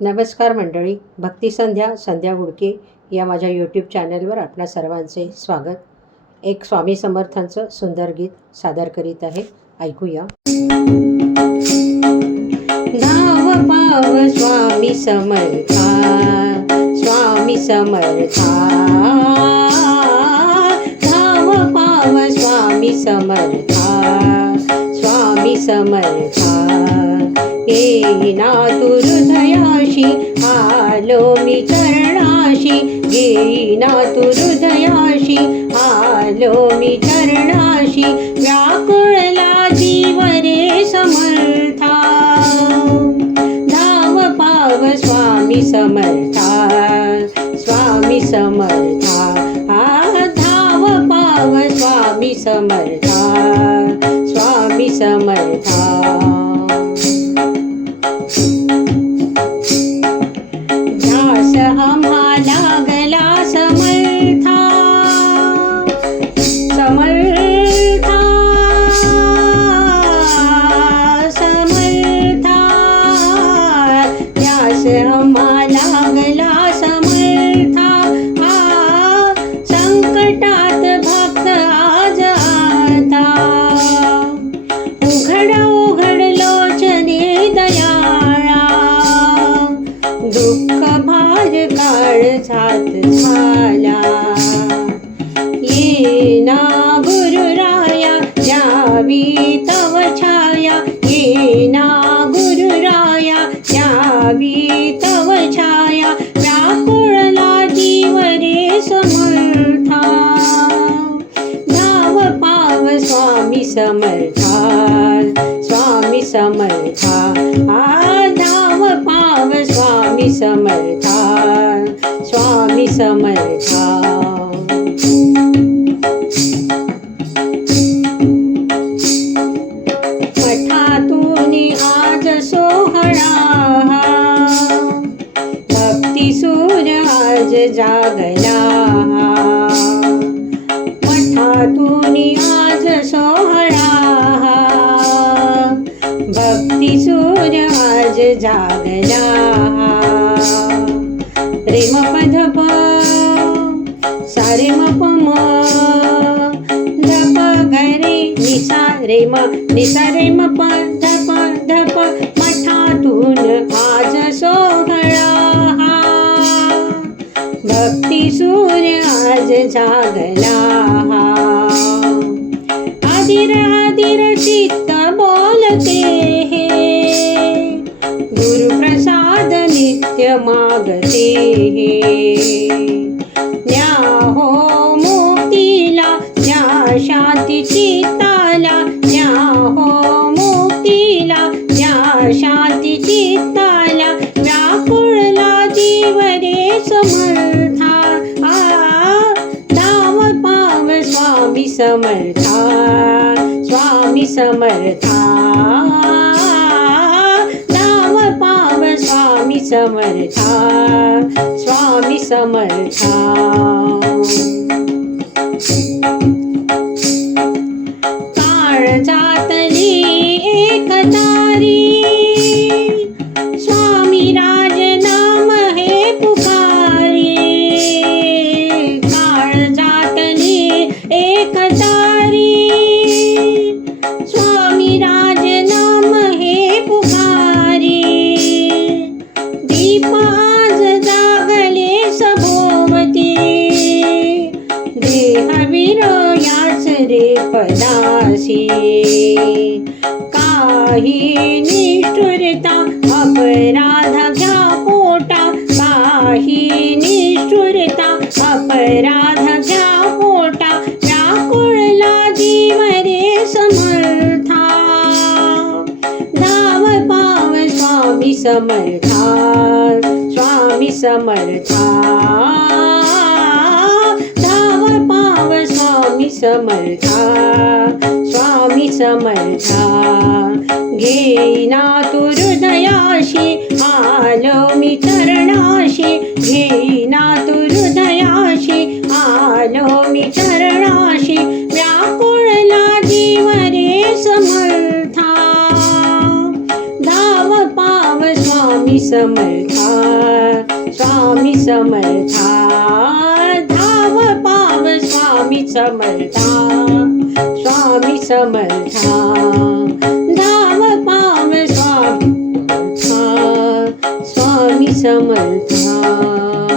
नमस्कार मंडळी, भक्तिसंध्या संध्या गुडके या माझ्या यूट्यूब चॅनलवर आपणा सर्वांचे स्वागत. एक स्वामी समर्थांचं सुंदर गीत सादर करीत आहे, ऐकूया. धाव पाव स्वामी समर्था, स्वामी समर्था, धाव पाव स्वामी समर्था, स्वामी समर्था. येईना तू हृदयाशी, आलो मी चरणाशी. येईना तू हृदयाशी, आलो मी चरणाशी. व्याकुळला जीव रे समर्था, धाव पाव स्वामी समर्था, स्वामी समर्था. धाव पाव स्वामी समर्था, स्वामी समर्था. ध्यास आम्हा लागला समर्था, समर्था, समर्था. ध्यास आम्हा लागला समर्था. संकटात भक्त आज आता, उघड उघड लोचने दयाळा. दुःख भार काळ जात झाला. येना गुरुराया, द्यावी तव छाया. येना गुरुराया, द्यावी तव छाया. व्याकुळला जीव रे समर्था, धाव पाव स्वामी समर्था, स्वामी समर्था. धाव पाव स्वामी समर्था, स्वामी समर्था. मठातून आज सोहळा, भक्तिसूर आज जागला. मठातून आज सोहळा, भक्तिसूर आज जागला. रे म प ध प, सा रे म प म, ध प ग रे नि सा रे म, नि सा रे म प ध प ध प. मठातून आज सोहळा, भक्तिसूर आज जागला. आदिर आदिर चित्त बोलते हे, गुरुप्रसाद नित्य मागते हे. न्या हो मुक्तीला, न्या शांती चित्ताला. न्या हो मुक्तीला, न्या शांती चित्ताला. व्याकुळला जीव रे समर्था, धाव पाव स्वामी समर्था, स्वामी समर्था. धाव पाव स्वामी समर्था, स्वामी समर्था. काळजातली एक तारी, स्वामी राज नाम हे पुकारी. काळजातली एक तारी, स्वामी राज नाम हे पुकारी. दीप आज जागले सभोवती, देहवीर याच रे पदासी. काही निष्ठुरता अपराध घ्या पोटा, काही निष्ठुरता अपराध घ्या पोटा. व्याकुळला जीव रे समर्था, धाव पाव स्वामी समर्था, स्वामी समर्था. धाव पाव स्वामी समर्था, स्वामी समर्था. घेईना तू हृदयाशी, आलो मी चरणाशी. घेईना तू हृदयाशी, आलो मी चरणाशी. व्याकुळला जीव रे समर्था, धाव पाव स्वामी स्वामी समर्था स्वामी समर्था धाव पाव स्वामी समर्था स्वामी समर्था धाव पाव स्वामी समर्था स्वामी समर्था